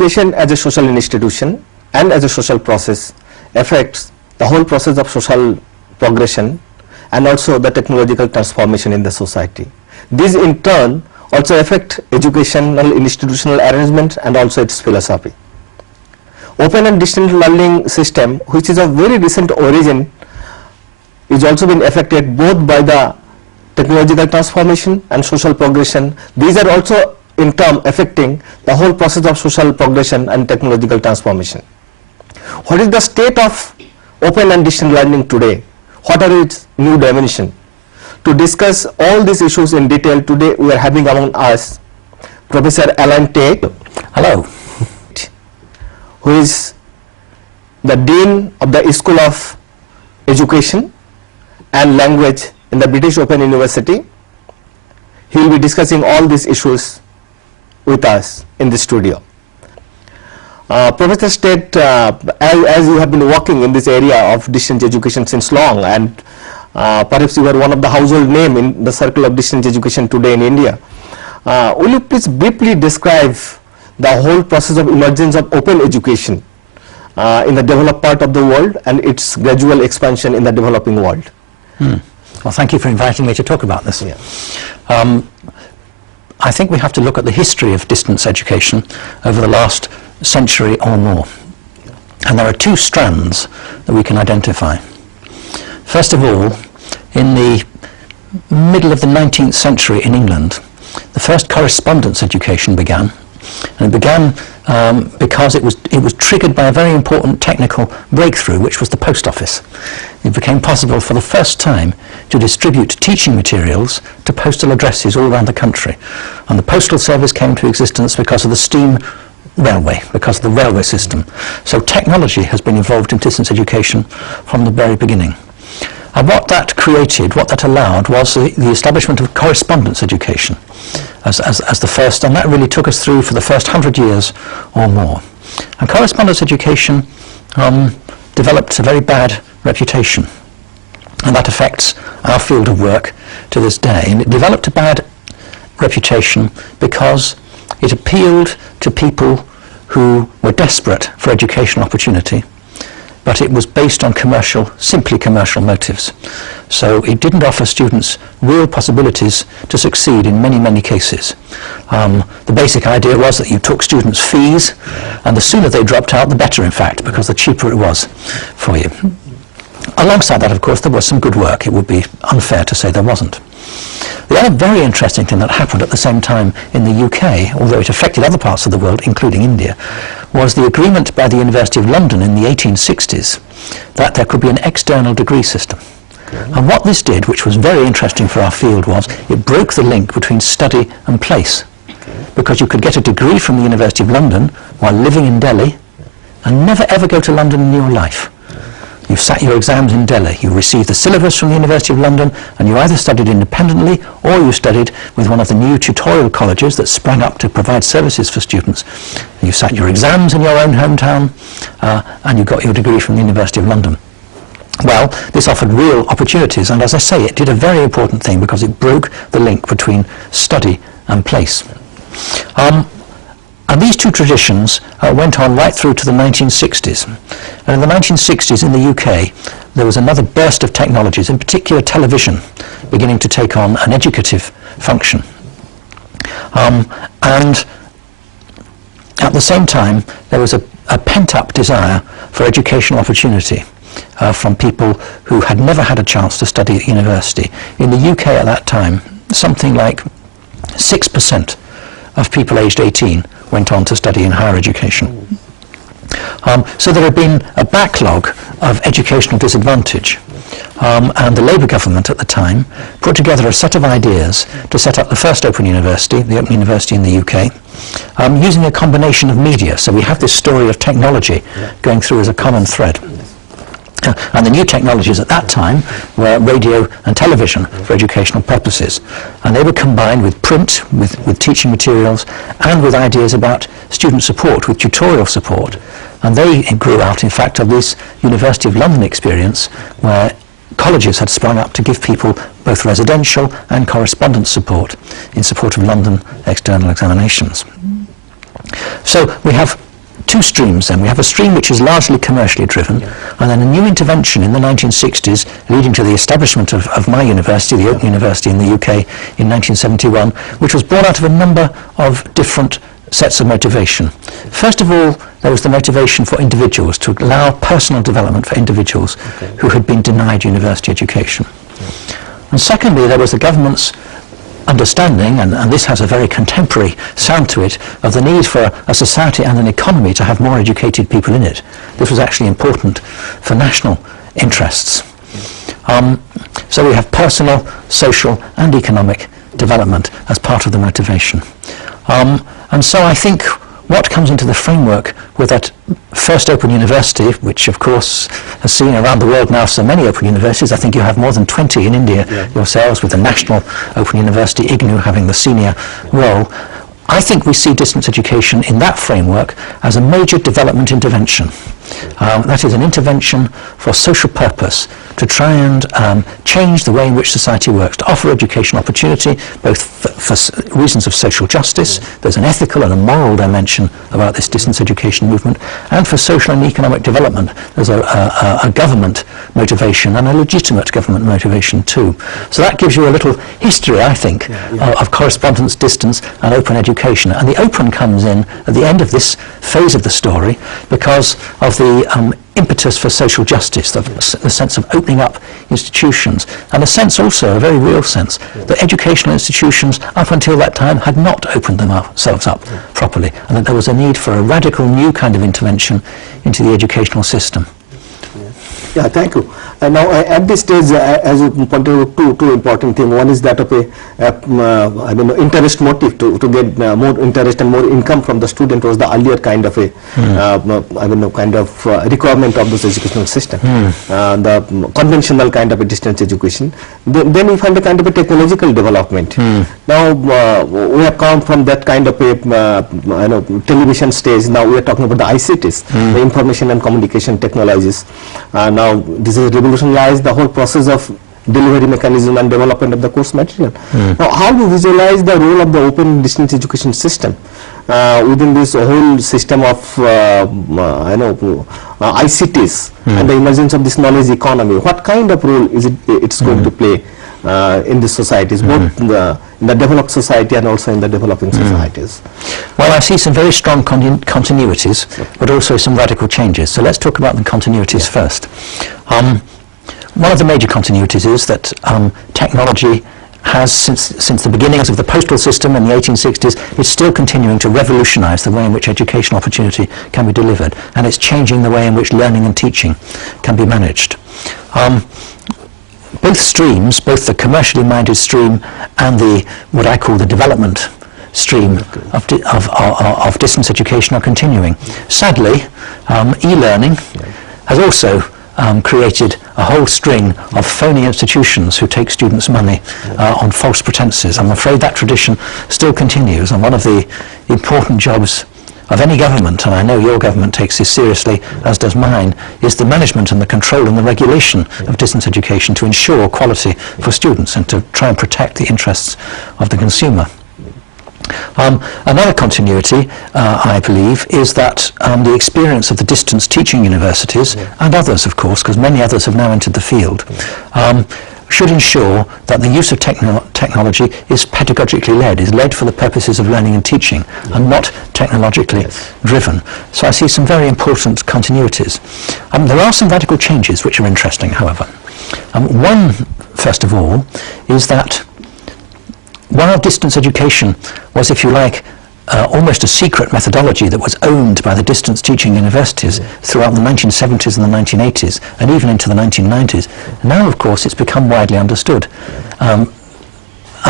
education as a social institution and as a social process affects the whole process of social progression and also the technological transformation in the society. These in turn also affect educational institutional arrangement and also its philosophy. Open and distance learning system, which is of very recent origin, is also been affected both by the technological transformation and social progression. These are also in turn affecting the whole process of social progression and technological transformation. What is the state of open and distance learning today? What are its new dimensions? To discuss all these issues in detail, today we are having among us Professor Alan Tait. Hello. Who is the Dean of the School of Education and Language in the British Open University. He will be discussing all these issues with us in the studio. Professor Tait, as you have been working in this area of distance education since long, and perhaps you are one of the household name in the circle of distance education today in India, will you please briefly describe the whole process of emergence of open education in the developed part of the world and its gradual expansion in the developing world? Well, thank you for inviting me to talk about this. Yeah. I think we have to look at the history of distance education over the last century or more. And there are two strands that we can identify. First of all, in the middle of the 19th century in England, the first correspondence education began. And it began because it was triggered by a very important technical breakthrough, which was the post office. It became possible for the first time to distribute teaching materials to postal addresses all around the country. And the postal service came to existence because of the steam railway, because of the railway system. So technology has been involved in distance education from the very beginning. And what that created, what that allowed, was the establishment of correspondence education as the first, and that really took us through for the first 100 years or more. And correspondence education developed a very bad reputation, and that affects our field of work to this day. And it developed a bad reputation because it appealed to people who were desperate for educational opportunity, but it was based on simply commercial motives. So it didn't offer students real possibilities to succeed in many, many cases. The basic idea was that you took students' fees, and the sooner they dropped out, the better, in fact, because the cheaper it was for you. Alongside that, of course, there was some good work. It would be unfair to say there wasn't. The other very interesting thing that happened at the same time in the UK, although it affected other parts of the world, including India, was the agreement by the University of London in the 1860s that there could be an external degree system. And what this did, which was very interesting for our field, was it broke the link between study and place. Because you could get a degree from the University of London while living in Delhi and never ever go to London in your life. You sat your exams in Delhi, you received the syllabus from the University of London, and you either studied independently or you studied with one of the new tutorial colleges that sprang up to provide services for students. You sat your exams in your own hometown, and you got your degree from the University of London. Well, this offered real opportunities, and as I say, it did a very important thing because it broke the link between study and place. And these two traditions went on right through to the 1960s. And in the 1960s in the UK, there was another burst of technologies, in particular television, beginning to take on an educative function. And at the same time, there was a pent-up desire for educational opportunity from people who had never had a chance to study at university. In the UK at that time, something like 6% of people aged 18 went on to study in higher education. So there had been a backlog of educational disadvantage, and the Labour government at the time put together a set of ideas to set up the first Open University, the Open University in the UK, using a combination of media. So we have this story of technology going through as a common thread. And the new technologies at that time were radio and television for educational purposes. And they were combined with print, with teaching materials, and with ideas about student support, with tutorial support. And they grew out, in fact, of this University of London experience where colleges had sprung up to give people both residential and correspondence support in support of London external examinations. So we have two streams then. We have a stream which is largely commercially driven, and then a new intervention in the 1960s leading to the establishment of my university, the Open University in the UK in 1971, which was born out of a number of different sets of motivation. First of all, there was the motivation for individuals, to allow personal development for individuals who had been denied university education. And secondly, there was the government's understanding, and this has a very contemporary sound to it, of the need for a society and an economy to have more educated people in it. This was actually important for national interests. So we have personal, social and economic development as part of the motivation. And so I think what comes into the framework with that first Open University, which of course has seen around the world now so many Open Universities, I think you have more than 20 in India yourselves, with the National Open University, IGNOU, having the senior role. I think we see distance education in that framework as a major development intervention. That is an intervention for social purpose, to try and change the way in which society works, to offer education opportunity, both for reasons of social justice, there's an ethical and a moral dimension about this distance education movement, and for social and economic development. There's a government motivation and a legitimate government motivation too. So that gives you a little history, I think, of correspondence, distance and open education. And the open comes in at the end of this phase of the story because of the impetus for social justice, the sense of opening up institutions, and a sense also, a very real sense, that educational institutions up until that time had not opened themselves up properly, and that there was a need for a radical new kind of intervention into the educational system. Yeah, thank you. And now at this stage, as you pointed out, two important things. One is that of interest motive to get more interest and more income from the student was the earlier kind of requirement of this educational system. The conventional kind of a distance education. Then we find a kind of a technological development. Now we have come from that kind of a television stage. Now we are talking about the ICTs, the information and communication technologies. Now this is revolutionized the whole process of delivery mechanism and development of the course material. Now how do you visualize the role of the open distance education system within this whole system of ICTs and the emergence of this knowledge economy? What kind of role is it's going to play in the societies, both in the developed society and also in the developing societies? Well, I see some very strong continuities, but also some radical changes. So let's talk about the continuities first. One of the major continuities is that technology has, since the beginnings of the postal system in the 1860s, is still continuing to revolutionize the way in which educational opportunity can be delivered, and it's changing the way in which learning and teaching can be managed. Both streams, both the commercially minded stream and the what I call the development stream of distance education, are continuing. Sadly, e-learning has also created a whole string of phony institutions who take students' money on false pretenses. I'm afraid that tradition still continues, and one of the important jobs of any government, and I know your government takes this seriously, as does mine, is the management and the control and the regulation of distance education to ensure quality for students and to try and protect the interests of the consumer. Another continuity, I believe, is that the experience of the distance teaching universities, and others of course, because many others have now entered the field, should ensure that the use of technology is pedagogically led, is led for the purposes of learning and teaching, and not technologically driven. So I see some very important continuities. There are some radical changes which are interesting, however. One, first of all, is that while distance education was, if you like, almost a secret methodology that was owned by the distance teaching universities throughout the 1970s and the 1980s and even into the 1990s. Now, of course, it's become widely understood. And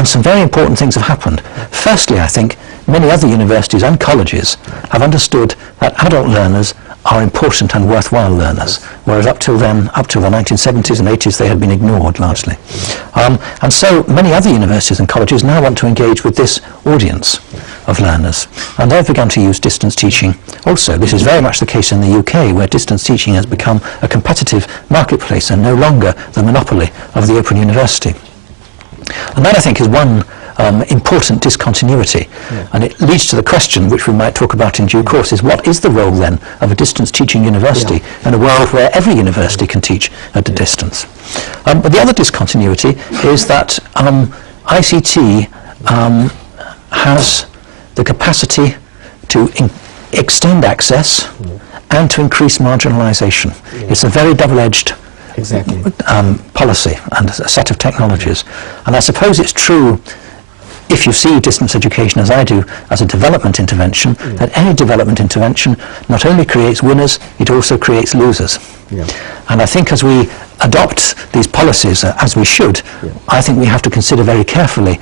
some very important things have happened. Firstly, I think many other universities and colleges have understood that adult learners are important and worthwhile learners, whereas up till then, up till the 1970s and 80s, they had been ignored largely. And so many other universities and colleges now want to engage with this audience of learners, and they've begun to use distance teaching also. This is very much the case in the UK, where distance teaching has become a competitive marketplace and no longer the monopoly of the Open University. And that, I think, is one important discontinuity. And it leads to the question, which we might talk about in due course, is what is the role then of a distance teaching university in a world where every university can teach at a distance? But the other discontinuity is that ICT has the capacity to extend access and to increase marginalisation. It's a very double-edged policy and a set of technologies. And I suppose it's true, if you see distance education as I do, as a development intervention, that any development intervention not only creates winners, it also creates losers. And I think as we adopt these policies, as we should, I think we have to consider very carefully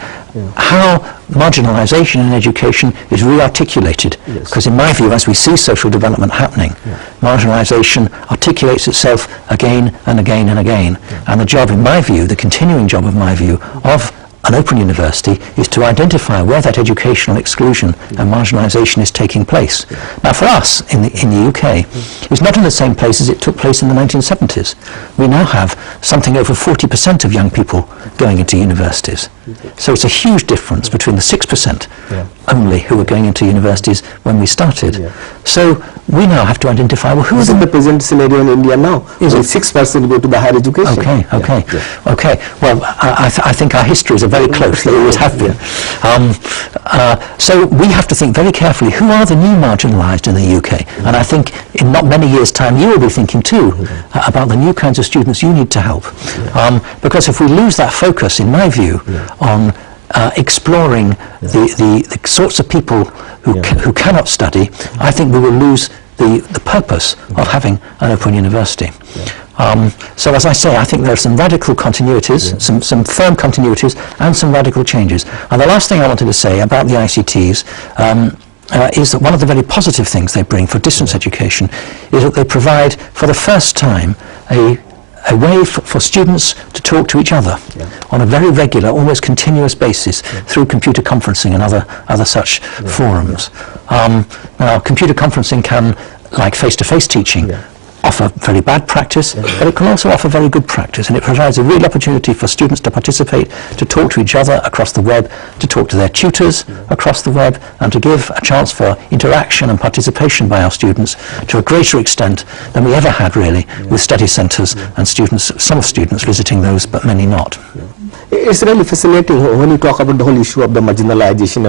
how marginalisation in education is re-articulated. Because in my view, as we see social development happening, marginalisation articulates itself again and again and again. And the job, in my view, the continuing job of my view, of an open university is to identify where that educational exclusion and marginalisation is taking place. Now for us in the UK, it's not in the same place as it took place in the 1970s. We now have something over 40% of young people going into universities. So it's a huge difference between the 6% only who were going into universities when we started. So we now have to identify, well, who is the present scenario in India now? Is it 6% go to the higher education? Okay. Well, I think our histories are very close. They always have been. So we have to think very carefully, who are the new marginalised in the UK? And I think in not many years' time you will be thinking too about the new kinds of students you need to help. Because if we lose that focus, in my view, on exploring the sorts of people who cannot study, I think we will lose the purpose of having an open university. So as I say, I think there are some radical continuities, some firm continuities, and some radical changes. And the last thing I wanted to say about the ICTs is that one of the very positive things they bring for distance education is that they provide, for the first time, a way for students to talk to each other on a very regular, almost continuous basis through computer conferencing and other such forums. Now, computer conferencing can, like face-to-face teaching, offer very bad practice, but it can also offer very good practice, and it provides a real opportunity for students to participate, to talk to each other across the web, to talk to their tutors across the web, and to give a chance for interaction and participation by our students to a greater extent than we ever had, really, with study centres and students, some students visiting those, but many not. It's really fascinating when you talk about the whole issue of the marginalization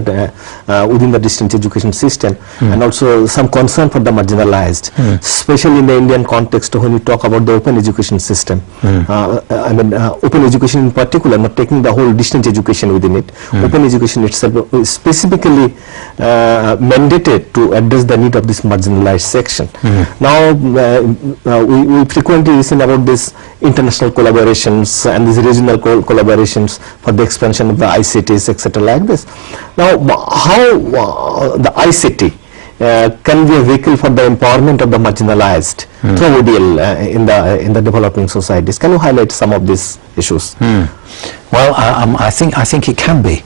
within the distance education system, and also some concern for the marginalized, especially in the Indian context when you talk about the open education system. I mean, open education in particular, not taking the whole distance education within it. Open education itself is specifically mandated to address the need of this marginalized section. Now, we frequently listen about this international collaborations and these regional collaborations for the expansion of the ICTs, etc. like this. Now, how the ICT can be a vehicle for the empowerment of the marginalized through ODL in the developing societies? Can you highlight some of these issues? Well, I think it can be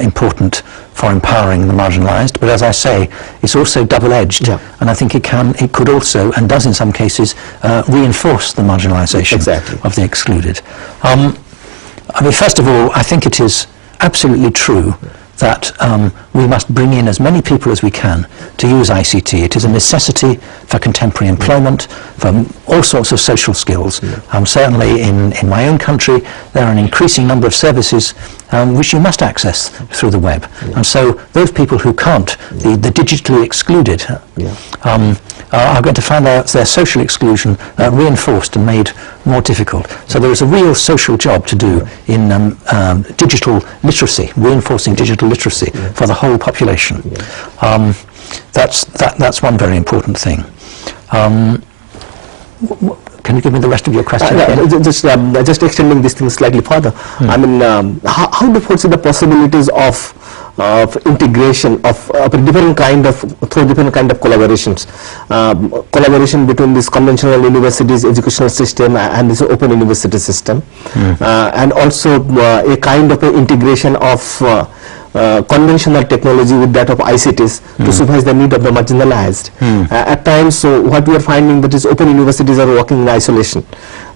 important for empowering the marginalised, but as I say, it's also double-edged, and I think it could also, and does in some cases, reinforce the marginalisation of the excluded. I mean, first of all, I think it is absolutely true that we must bring in as many people as we can to use ICT. It is a necessity for contemporary employment, for all sorts of social skills. Certainly in my own country, there are an increasing number of services which you must access through the web. And so those people who can't, the digitally excluded, are going to find their social exclusion reinforced and made more difficult. So there is a real social job to do in digital literacy, reinforcing digital literacy for the whole population. That's one very important thing. Can you give me the rest of your question? Just extending this thing slightly further. I mean, how do you foresee the possibilities of integration of different kind of collaborations, collaboration between this conventional universities educational system and this open university system, and also a kind of integration of conventional technology with that of ICTs to suffice the need of the marginalized. At times, so what we are finding that is open universities are working in isolation.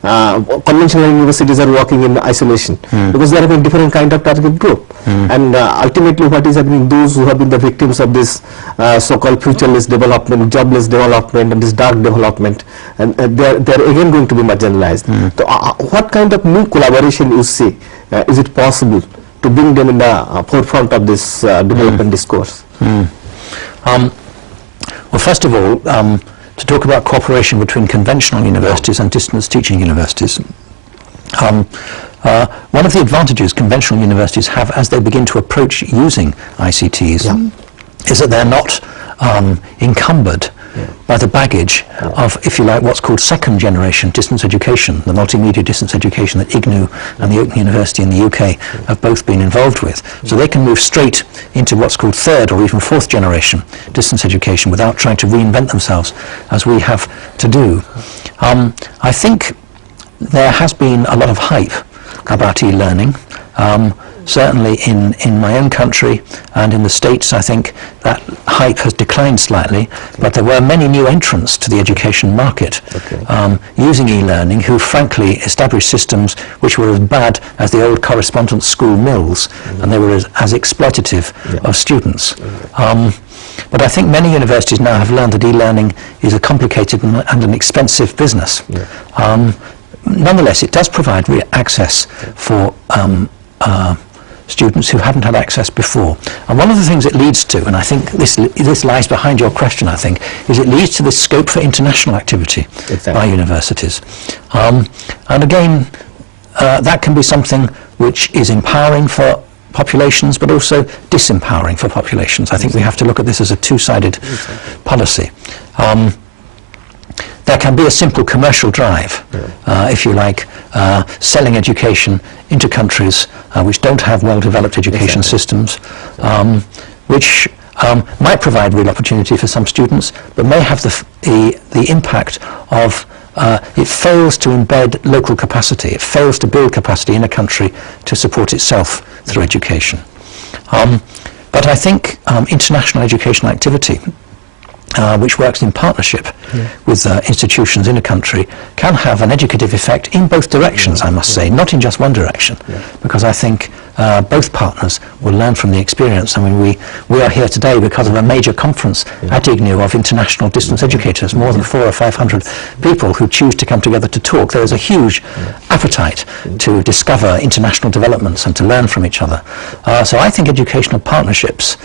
Conventional universities are working in isolation because they are having different kind of target group. And ultimately what is happening, those who have been the victims of this so-called futureless development, jobless development and this dark development, and they are again going to be marginalized. So what kind of new collaboration you see is it possible to bring them in the forefront of this development discourse? Well, first of all, to talk about cooperation between conventional universities and distance teaching universities. One of the advantages conventional universities have as they begin to approach using ICTs is that they're not encumbered by the baggage of, if you like, what's called second generation distance education, the multimedia distance education that IGNOU and the Open University in the UK have both been involved with. So they can move straight into what's called third or even fourth generation distance education without trying to reinvent themselves as we have to do. I think there has been a lot of hype about e-learning. Certainly in my own country and in the States, I think that hype has declined slightly, but there were many new entrants to the education market using e-learning who frankly established systems which were as bad as the old correspondence school mills, and they were as exploitative of students. But I think many universities now have learned that e-learning is a complicated and an expensive business. Nonetheless, it does provide access for students who haven't had access before. And one of the things it leads to, and I think this lies behind your question, I think, is it leads to this scope for international activity by universities. And again, that can be something which is empowering for populations, but also disempowering for populations. I think we have to look at this as a two-sided policy. There can be a simple commercial drive, if you like, selling education into countries which don't have well-developed education systems, which might provide real opportunity for some students, but may have the impact of it fails to embed local capacity. It fails to build capacity in a country to support itself through education. But I think international educational activity, which works in partnership with institutions in a country, can have an educative effect in both directions, I must say, not in just one direction, because I think both partners will learn from the experience. I mean, we are here today because of a major conference at IGNOU of international distance educators, more than 400 or 500 people who choose to come together to talk. There is a huge appetite to discover international developments and to learn from each other. So I think educational partnerships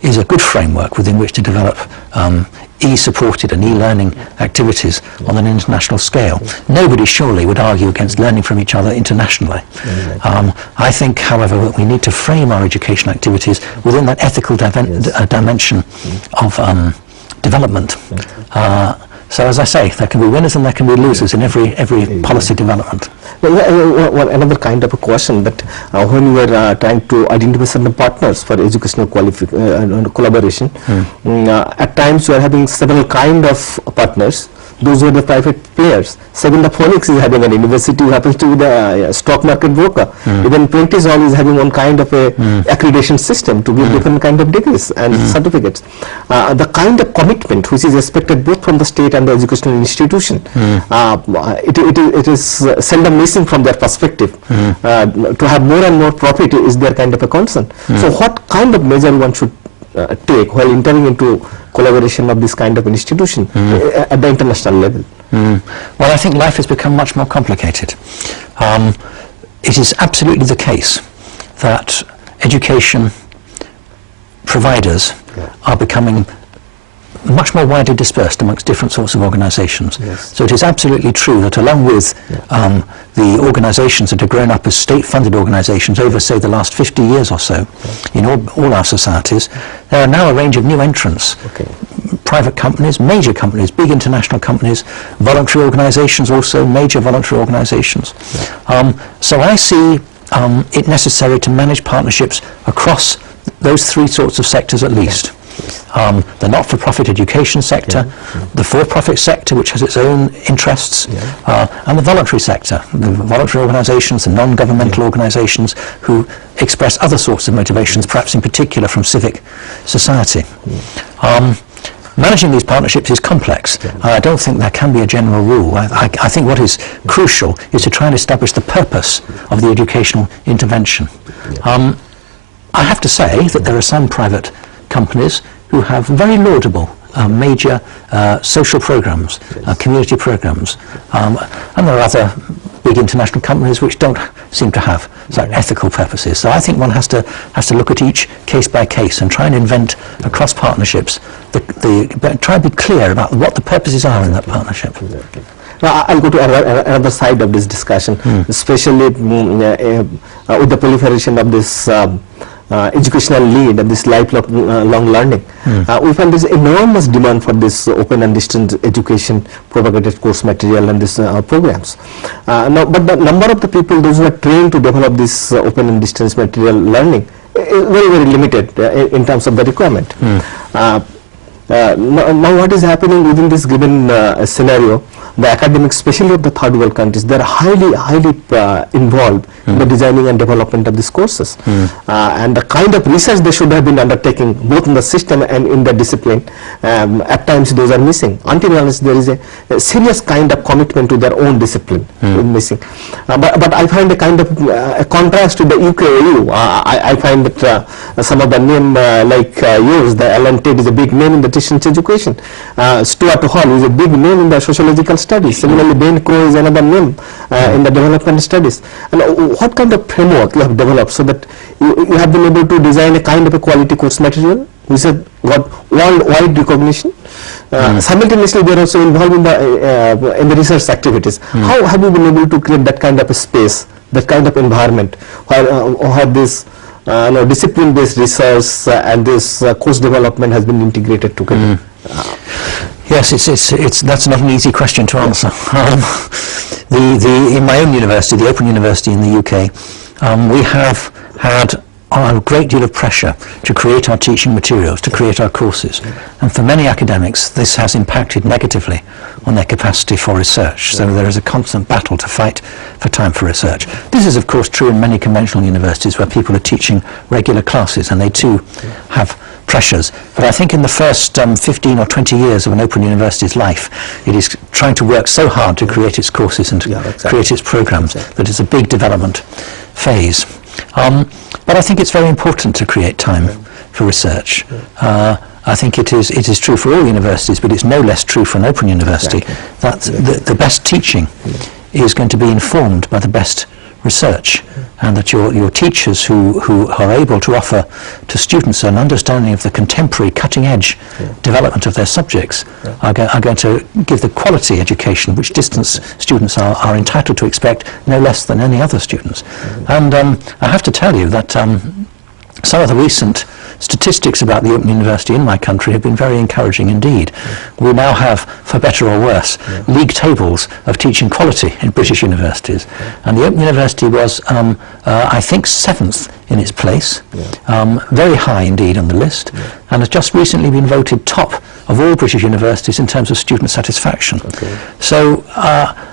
is a good framework within which to develop e-supported and e-learning activities on an international scale. Nobody surely would argue against learning from each other internationally. I think, however, that we need to frame our education activities within that ethical dimension of development. So as I say, there can be winners and there can be losers in every policy development. Well, another kind of a question that when we are trying to identify certain partners for educational collaboration, at times you are having several kind of partners. Those were the private players. Second, the Phoenix is having an university who happens to be the stock market broker. Even Prentice Hall is having one kind of a accreditation system to give different kind of degrees and certificates. The kind of commitment which is expected both from the state and the educational institution, it is seldom missing from their perspective. To have more and more profit is their kind of a concern. So what kind of measure one should take while entering into collaboration of this kind of institution at the international level? Well, I think life has become much more complicated. It is absolutely the case that education providers are becoming much more widely dispersed amongst different sorts of organisations. So it is absolutely true that along with the organisations that have grown up as state-funded organisations over, say, the last 50 years or so in all our societies, there are now a range of new entrants. Private companies, major companies, big international companies, voluntary organisations also, major voluntary organisations. So I see it necessary to manage partnerships across those three sorts of sectors at least. the not-for-profit education sector, the for-profit sector, which has its own interests, and the voluntary sector, the voluntary organisations, the non-governmental organisations who express other sorts of motivations, perhaps in particular from civic society. Managing these partnerships is complex. I don't think there can be a general rule. I think what is crucial is to try and establish the purpose of the educational intervention. I have to say that there are some private companies who have very laudable major social programs, community programs, and there are other big international companies which don't seem to have such ethical purposes. So I think one has to look at each case by case and try and invent across partnerships, try and be clear about what the purposes are in that partnership. Now, I'll go to another side of this discussion, especially with the proliferation of this educational need and this lifelong learning. We find there's enormous demand for this open and distance education, propagated course material and these programs. Now, but the number of the people, those who are trained to develop this open and distance material learning is very, very limited in terms of the requirement. Now what is happening within this given scenario, the academics, especially of the third world countries, they are highly involved in the designing and development of these courses. And the kind of research they should have been undertaking, both in the system and in the discipline, at times those are missing. Until unless there is a serious kind of commitment to their own discipline missing. But I find a kind of a contrast to the UKAU. I find that some of the name like yours, the Alan Tate is a big name in the distance education. Stuart Hall is a big name in the sociological studies. Similarly, Ben Crow is another name in the development studies. And what kind of framework you have developed so that you have been able to design a kind of a quality course material which has got worldwide recognition? Simultaneously, they are also involved in the research activities. How have you been able to create that kind of a space, that kind of environment where this discipline-based research and this course development has been integrated together? Yes, that's not an easy question to answer. In my own university, the Open University in the UK, we have had a great deal of pressure to create our teaching materials, to create our courses. And for many academics, this has impacted negatively on their capacity for research. So there is a constant battle to fight for time for research. This is, of course, true in many conventional universities where people are teaching regular classes, and they too have pressures. But I think in the first 15 or 20 years of an open university's life, it is trying to work so hard to create its courses and to create its programs that it's a big development phase. But I think it's very important to create time for research. I think it is true for all universities, but it's no less true for an open university that the best teaching is going to be informed by the best research, and that your teachers who are able to offer to students an understanding of the contemporary cutting-edge development of their subjects are going to give the quality education which distance students are entitled to expect no less than any other students. And I have to tell you that some of the recent statistics about the Open University in my country have been very encouraging indeed. We now have, for better or worse, league tables of teaching quality in British universities. And the Open University was, I think, 7th in its place, very high indeed on the list, and has just recently been voted top of all British universities in terms of student satisfaction. So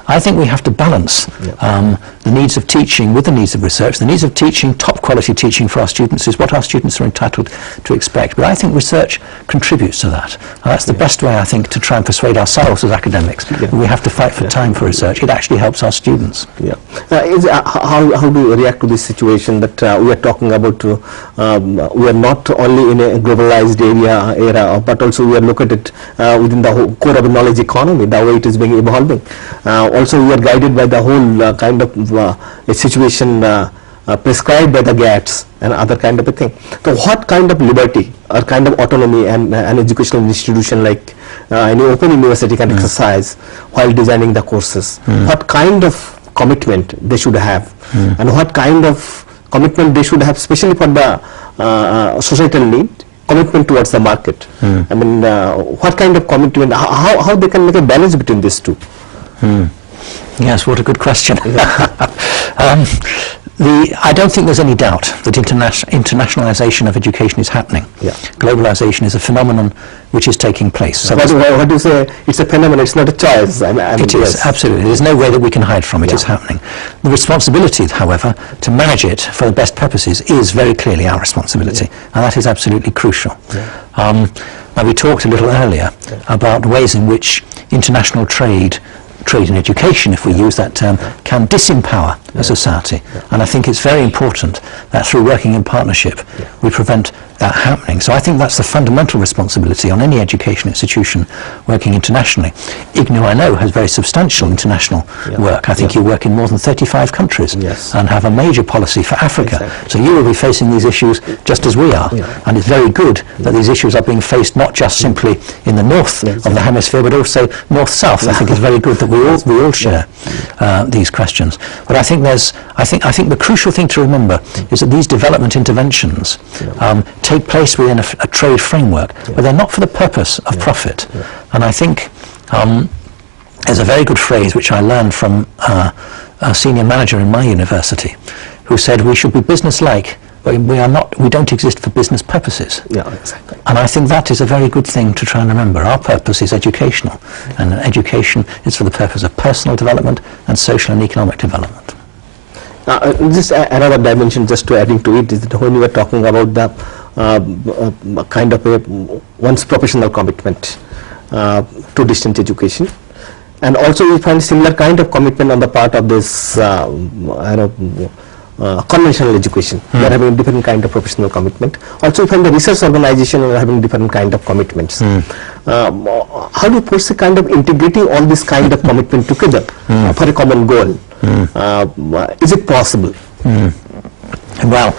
I think we have to balance the needs of teaching with the needs of research. The needs of teaching, top quality teaching for our students, is what our students are entitled to expect. But I think research contributes to that. And that's the best way, I think, to try and persuade ourselves as academics. We have to fight for time for research. It actually helps our students. How do you react to this situation that we are talking about? We are not only in a globalized era, but also we are located within the whole core of knowledge economy, the way it is being evolving. Also, we are guided by the whole kind of a situation prescribed by the GATS and other kind of a thing. So what kind of liberty or kind of autonomy an educational institution like any open university can exercise while designing the courses? What kind of commitment they should have, and what kind of commitment they should have, especially for the societal need, commitment towards the market? I mean, what kind of commitment, how they can make a balance between these two? Yes, what a good question. I don't think there's any doubt that internationalization of education is happening. Yeah. Globalization is a phenomenon which is taking place. So what do you say? It's a phenomenon, it's not a choice. it is, absolutely. There's no way that we can hide from it. It's happening. The responsibility, however, to manage it for the best purposes is very clearly our responsibility, and that is absolutely crucial. Now, we talked a little earlier about ways in which international trade in education, if we use that term, can disempower a society. And I think it's very important that through working in partnership we prevent that happening. So I think that's the fundamental responsibility on any education institution working internationally. IGNU, I know, has very substantial international work. I think you work in more than 35 countries and have a major policy for Africa. So you will be facing these issues just as we are. And it's very good that these issues are being faced not just simply in the north of the hemisphere, but also north-south. I think it's very good that we all share these questions. But I think the crucial thing to remember is that these development interventions take place within a trade framework, but they're not for the purpose of profit. And I think there's a very good phrase which I learned from a senior manager in my university, who said we should be business-like, but we don't exist for business purposes. Yeah, exactly. And I think that is a very good thing to try and remember. Our purpose is educational, and education is for the purpose of personal development and social and economic development. Just another dimension, just to adding to it, is that when we were talking about the kind of one's professional commitment to distance education, and also we find similar kind of commitment on the part of this conventional education. They are having different kind of professional commitment. Also we find the research organization are having different kind of commitments. How do you foresee kind of integrating all this kind of commitment together for a common goal? Is it possible? Well,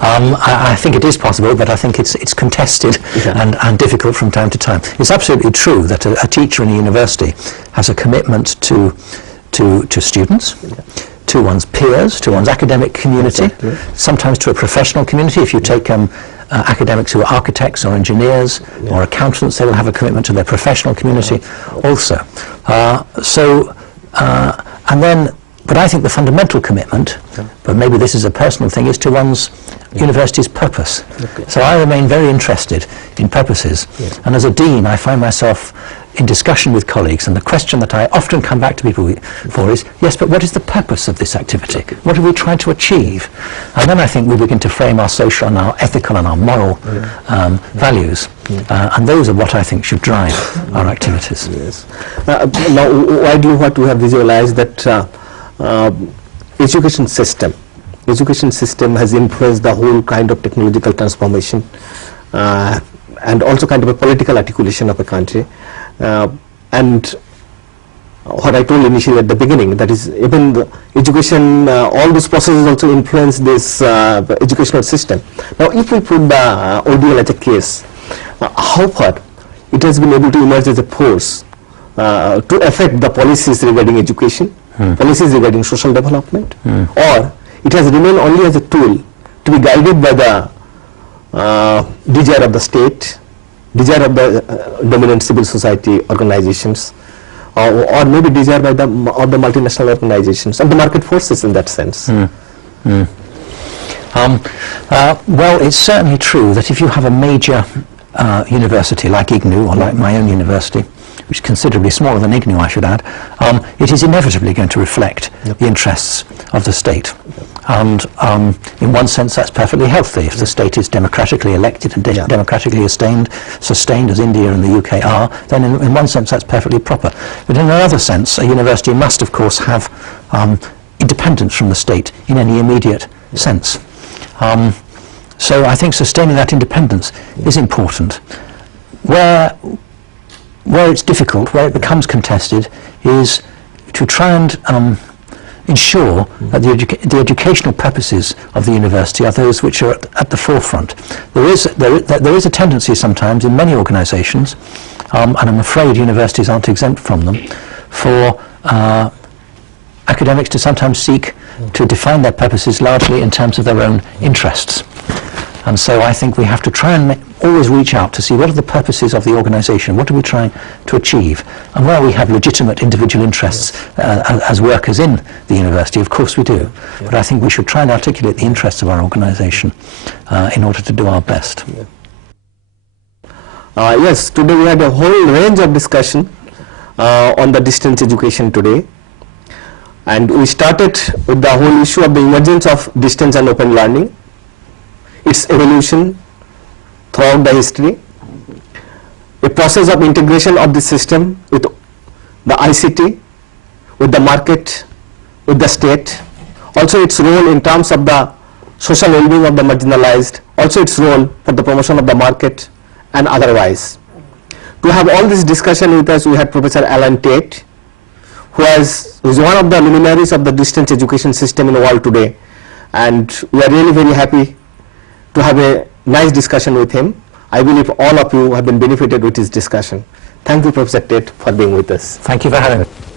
I think it is possible, but I think it's contested and difficult from time to time. It's absolutely true that a teacher in a university has a commitment to students, to one's peers, to one's academic community, sometimes to a professional community. If you take academics who are architects or engineers or accountants, they will have a commitment to their professional community also. But I think the fundamental commitment, but maybe this is a personal thing, is to one's university's purpose. So I remain very interested in purposes. And as a dean, I find myself in discussion with colleagues, and the question that I often come back to people for is, yes, but what is the purpose of this activity? What are we trying to achieve? And then I think we begin to frame our social and our ethical and our moral values. And those are what I think should drive our activities. Now, what we have visualized that education system has influenced the whole kind of technological transformation and also kind of a political articulation of a country. And what I told initially at the beginning, that is even the education, all those processes also influence this educational system. Now if we put the ODL as a case, how far it has been able to emerge as a force to affect the policies regarding education, policies regarding social development, or it has remained only as a tool to be guided by the desire of the state, desire of the dominant civil society organizations, or maybe desire by the multinational organizations and the market forces in that sense. Well, it's certainly true that if you have a major university like IGNU or like my own university, which is considerably smaller than IGNU, I should add, it is inevitably going to reflect the interests of the state. And in one sense that's perfectly healthy. If the state is democratically elected and democratically sustained as India and the UK are, then in one sense that's perfectly proper. But in another sense, a university must of course have independence from the state in any immediate sense. So I think sustaining that independence is important. Where it's difficult, where it becomes contested, is to try and ensure that the educational purposes of the university are those which are at the forefront. There is a tendency sometimes in many organisations, and I'm afraid universities aren't exempt from them, for academics to sometimes seek to define their purposes largely in terms of their own interests. And so I think we have to try and always reach out to see what are the purposes of the organisation, what are we trying to achieve, and where we have legitimate individual interests as workers in the university, of course we do. But I think we should try and articulate the interests of our organisation in order to do our best. Yes, today we had a whole range of discussion on the distance education today, and we started with the whole issue of the emergence of distance and open learning, its evolution throughout the history, a process of integration of the system with the ICT, with the market, with the state, also its role in terms of the social well-being of the marginalized, also its role for the promotion of the market and otherwise. To have all this discussion with us, we had Professor Alan Tate, who is one of the luminaries of the distance education system in the world today, and we are really very happy to have a nice discussion with him. I believe all of you have been benefited with his discussion. Thank you, Professor Tate, for being with us. Thank you for having me.